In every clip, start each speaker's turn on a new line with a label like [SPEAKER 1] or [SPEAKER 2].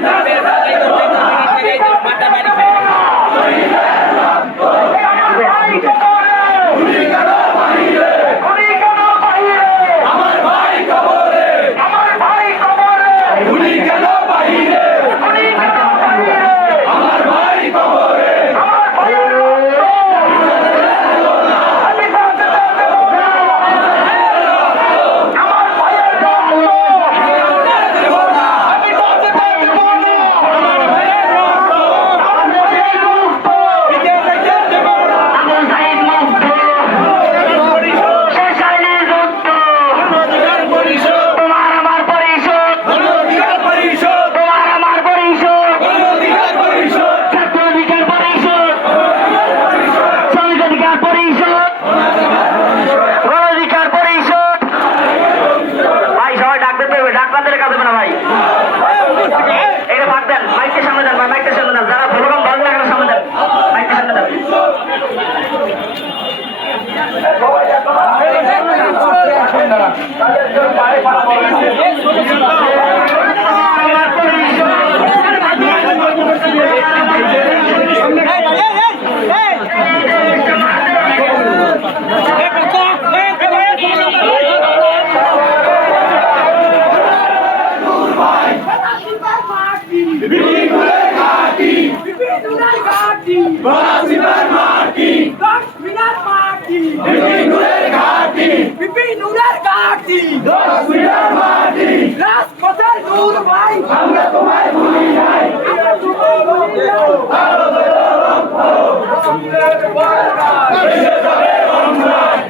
[SPEAKER 1] nothing. এটা ভাগ দেন মাইকের সামনে দেন মাইকের সামনে দেন যারা সামনে দেন মাইকের সামনে দেন।
[SPEAKER 2] রাজপথের নূর ভাই আমরা তোমায় ভুলি নাই আমরা তোমায় ভুলি নাই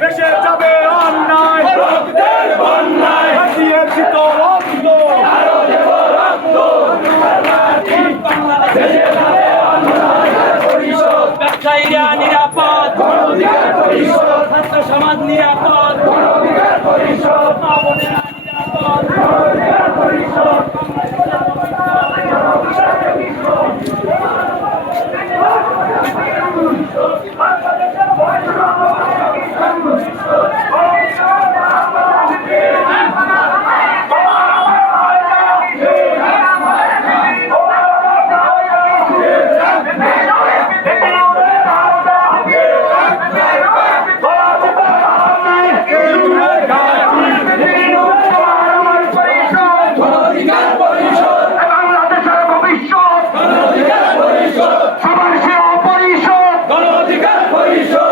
[SPEAKER 3] দেশে যাবে অন্যায়। রক্তের বন্যায় হাসিয়েছি তো রক্ত।
[SPEAKER 2] ব্যবসায়ীরা নিরাপদ। সমাজ নিরাপদ।
[SPEAKER 1] পরিষদ। বোনেরা Holy Ghost.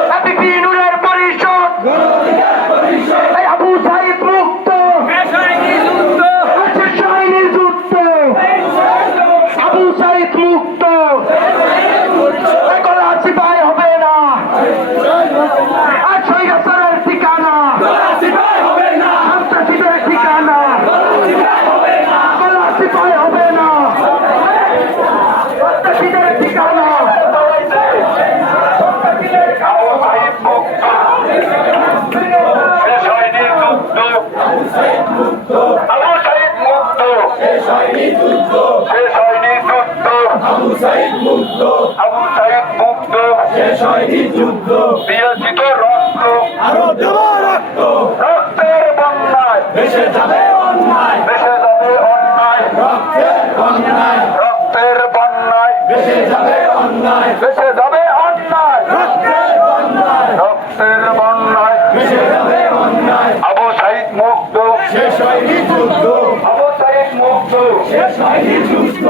[SPEAKER 1] আবু সাইদ মুক্ত শেষ হয়নি যুদ্ধ
[SPEAKER 4] বিরোচিত রক্ত।
[SPEAKER 3] আরও দেব রক্ত।
[SPEAKER 4] রক্তের বন্যায়।
[SPEAKER 3] দেশে যাবে অন্যায়।
[SPEAKER 4] দেশে যাবে অন্যায়।
[SPEAKER 3] রক্তের অন্যায়
[SPEAKER 4] রক্তের বন্যায়।
[SPEAKER 3] দেশে যাবে অন্যায়।
[SPEAKER 4] দেশে যাবে অন্যায়।
[SPEAKER 3] রক্তের অন্যায়
[SPEAKER 4] রক্তের বন্যায়।
[SPEAKER 3] দেশে যাবে অন্যায়।
[SPEAKER 4] আবু সাইদ মুক্ত
[SPEAKER 3] শেষ হয়নি যুদ্ধ
[SPEAKER 4] সাইদ মুক্ত
[SPEAKER 3] শেষ হয়নি যুদ্ধ